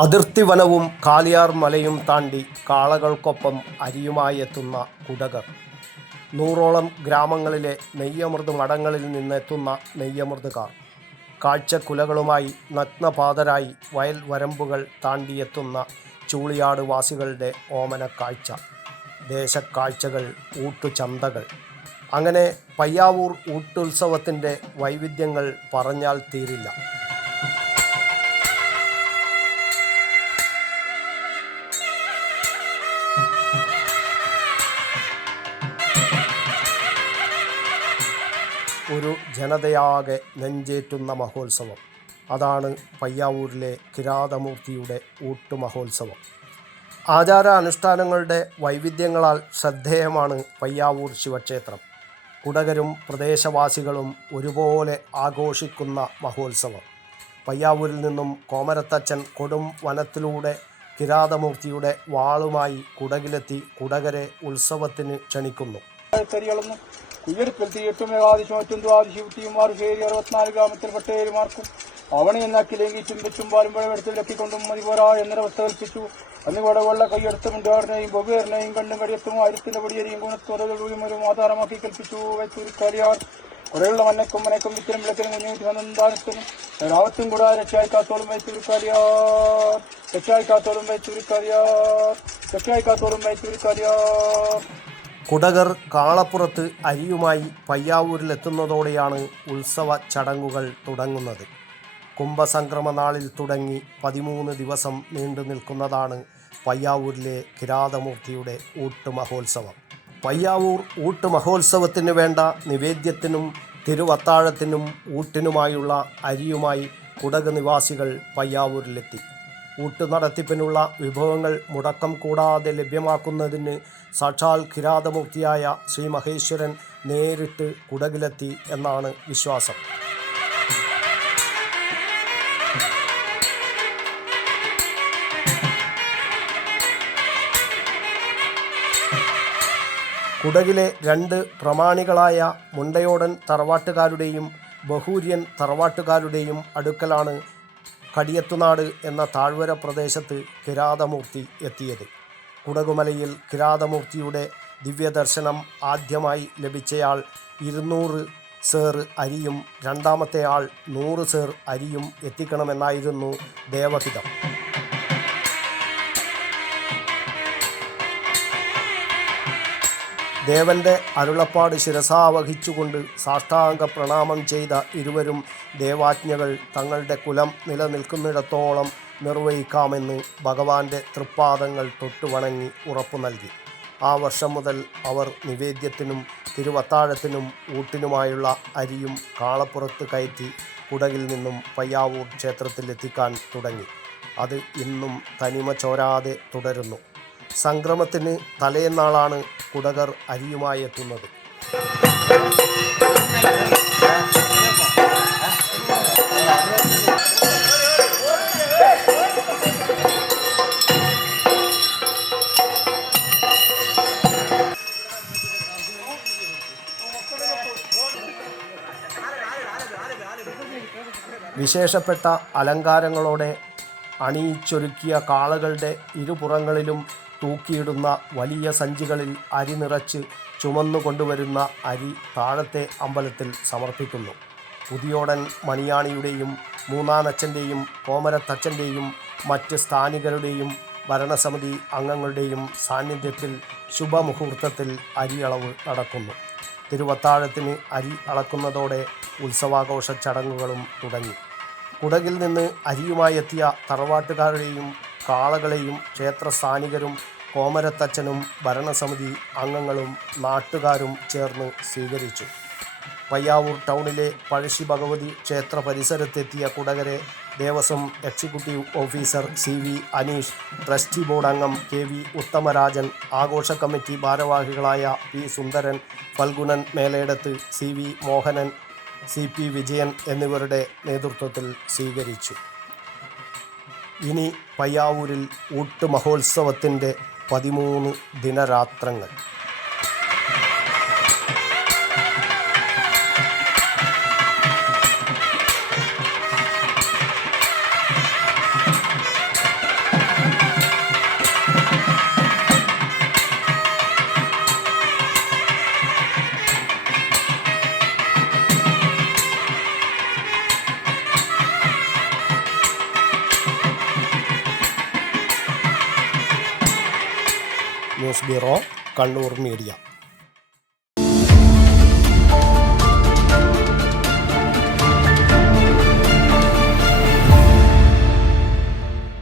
അതിർത്തി വനവും കാലിയാർ മലയും താണ്ടി കാളകൾക്കൊപ്പം അരിയുമായി എത്തുന്ന കുടകർ. 100ഓളം ഗ്രാമങ്ങളിലെ നെയ്യമൃത് മഠങ്ങളിൽ നിന്നെത്തുന്ന നെയ്യമൃതുകാർ കാഴ്ചക്കുലകളുമായി നഗ്നപാതരായി വയൽ വരമ്പുകൾ താണ്ടിയെത്തുന്ന ചൂളിയാട് വാസികളുടെ ഓമനക്കാഴ്ച. ദേശക്കാഴ്ചകൾ, ഊട്ടുചന്തകൾ, അങ്ങനെ പയ്യാവൂർ ഊട്ടുത്സവത്തിൻ്റെ വൈവിധ്യങ്ങൾ പറഞ്ഞാൽ തീരില്ല. ഒരു ജനതയാകെ നെഞ്ചേറ്റുന്ന മഹോത്സവം. അതാണ് പയ്യാവൂരിലെ കിരാതമൂർത്തിയുടെ ഊട്ടുമഹോത്സവം. ആചാരാനുഷ്ഠാനങ്ങളുടെ വൈവിധ്യങ്ങളാൽ ശ്രദ്ധേയമാണ് പയ്യാവൂർ ശിവക്ഷേത്രം. കുടകരും പ്രദേശവാസികളും ഒരുപോലെ ആഘോഷിക്കുന്ന മഹോത്സവം. പയ്യാവൂരിൽ നിന്നും കോമരത്തച്ഛൻ കൊടും വനത്തിലൂടെ കിരാതമൂർത്തിയുടെ വാളുമായി കുടകിലെത്തി കുടകരെ ഉത്സവത്തിന് ക്ഷണിക്കുന്നു. കുയ്യെടുക്കൽ തീയറ്റും ഏകാദിശമറ്റും ദ്വാദിശിവത്തിയും മാറുശേരി 64 ഗ്രാമത്തിൽപ്പെട്ട ഏരുമാർക്കും അവണി എന്നാക്കിലെങ്കിൽ ചുംബിച്ചും പാലുമ്പഴമെടുത്ത് വിലക്കിക്കൊണ്ടും മതിപോരാ എന്നൊരവസ്ഥ കൽപ്പിച്ചു. അന്ന് വടവെള്ള കൈയെടുത്തും മുണ്ടാറിനെയും ബൊബേറിനെയും കണ്ടും കടിയത്തും ആയിരത്തിന്റെ പടിയരിയും ഗുണത്തോടും ഒരു ആധാരമാക്കി കൽപ്പിച്ചു. വൈത്തൂരിക്കാരിയാർ കുറേയുള്ള മന്നക്കും മനക്കും വിത്തിനും വിളക്കിനും കുഞ്ഞുവിറ്റ് വന്നാനത്തിനും രാവത്തും കൂടാ രക്ഷായിക്കാത്തോളും വൈത്തൂരിക്കാരിയാർ രക്ഷായിക്കാത്തോളും വൈത്തൂരിക്കാരിയാർ രക്ഷായിക്കാത്തോളും വൈത്തൂരിക്കാരിയാർ. കുടകർ കാളപ്പുറത്ത് അരിയുമായി പയ്യാവൂരിലെത്തുന്നതോടെയാണ് ഉത്സവ ചടങ്ങുകൾ തുടങ്ങുന്നത്. കുംഭസംക്രമ നാളിൽ തുടങ്ങി 13 ദിവസം നീണ്ടു നിൽക്കുന്നതാണ് പയ്യാവൂരിലെ കിരാതമൂർത്തിയുടെ ഊട്ടുമഹോത്സവം. പയ്യാവൂർ ഊട്ടുമഹോത്സവത്തിന് വേണ്ട നിവേദ്യത്തിനും തിരുവത്താഴത്തിനും ഊട്ടിനുമായുള്ള അരിയുമായി കുടക് നിവാസികൾ പയ്യാവൂരിലെത്തി. ഊട്ടുനടത്തിപ്പിനുള്ള വിഭവങ്ങൾ മുടക്കം കൂടാതെ ലഭ്യമാക്കുന്നതിന് സാക്ഷാൽ കിരാതമൂർത്തിയായ ശ്രീ മഹേശ്വരൻ നേരിട്ട് കുടകിലെത്തി എന്നാണ് വിശ്വാസം. കുടകിലെ 2 പ്രമാണികളായ മുണ്ടയോടൻ തറവാട്ടുകാരുടെയും ബഹൂര്യൻ തറവാട്ടുകാരുടെയും അടുക്കലാണ് കടിയത്തുനാട് എന്ന താഴ്വര പ്രദേശത്ത് കിരാതമൂർത്തി എത്തിയത്. കുടകുമലയിൽ കിരാതമൂർത്തിയുടെ ദിവ്യദർശനം ആദ്യമായി ലഭിച്ചയാൾ 200 സേർ അരിയും രണ്ടാമത്തെ ആൾ 100 സേർ അരിയും എത്തിക്കണമെന്നായിരുന്നു ദേവഹിതം. ദേവന്റെ അരുളപ്പാട് ശിരസാവഹിച്ചുകൊണ്ട് സാഷ്ടാംഗ പ്രണാമം ചെയ്ത ഇരുവരും ദേവാജ്ഞകൾ തങ്ങളുടെ കുലം നിലനിൽക്കുന്നിടത്തോളം നിർവഹിക്കാമെന്ന് ഭഗവാന്റെ തൃപ്പാദങ്ങൾ തൊട്ടുവണങ്ങി ഉറപ്പു നൽകി. ആ വർഷം മുതൽ അവർ നിവേദ്യത്തിനും തിരുവത്താഴത്തിനും ഊട്ടിനുമായുള്ള അരിയും കാളപ്പുറത്ത് കയറ്റി കുടകിൽ നിന്നും പയ്യാവൂർ ക്ഷേത്രത്തിലെത്തിക്കാൻ തുടങ്ങി. അത് ഇന്നും തനിമ ചോരാതെ തുടരുന്നു. സംക്രമത്തിന് തലേന്നാളാണ് കുടകർ അരിയുമായി എത്തുന്നത്. വിശേഷപ്പെട്ട അലങ്കാരങ്ങളോടെ അണിയിച്ചൊരുക്കിയ കാളകളുടെ ഇരുപുറങ്ങളിലും തൂക്കിയിടുന്ന വലിയ സഞ്ചികളിൽ അരി നിറച്ച് ചുമന്നു കൊണ്ടുവരുന്ന അരി താഴത്തെ അമ്പലത്തിൽ സമർപ്പിക്കുന്നു. പുതിയോടൻ മണിയാണിയുടെയും മൂന്നാനച്ഛൻ്റെയും കോമരത്തച്ഛൻ്റെയും മറ്റ് സ്ഥാനികരുടെയും ഭരണസമിതി അംഗങ്ങളുടെയും സാന്നിധ്യത്തിൽ ശുഭമുഹൂർത്തത്തിൽ അരിയളവ് നടക്കുന്നു. തിരുവത്താഴത്തിന് അരി അളക്കുന്നതോടെ ഉത്സവാഘോഷ ചടങ്ങുകളും തുടങ്ങി. കുടകിൽ നിന്ന് അരിയുമായി എത്തിയ തറവാട്ടുകാരുടെയും കാളകളെയും ക്ഷേത്രസ്ഥാനികരും കോമരത്തച്ഛനും ഭരണസമിതി അംഗങ്ങളും നാട്ടുകാരും ചേർന്ന് സ്വീകരിച്ചു. പയ്യാവൂർ ടൗണിലെ പഴശ്ശി ഭഗവതി ക്ഷേത്ര പരിസരത്തെത്തിയ കുടകരെ Devaswom executive officer CV Aneesh, trustee board അംഗം KV ഉത്തമരാജൻ, ആഘോഷ കമ്മിറ്റി ഭാരവാഹികളായ P സുന്ദരൻ, ഫൽഗുണൻ മേലേടത്ത്, CV മോഹനൻ, CP വിജയൻ എന്നിവരുടെ നേതൃത്വത്തിൽ സ്വീകരിച്ചു. ഇനി പയ്യാവൂരിൽ ഊട്ടുമഹോത്സവത്തിൻ്റെ 13 ദിനരാത്രങ്ങൾ. News bureau Kannur media.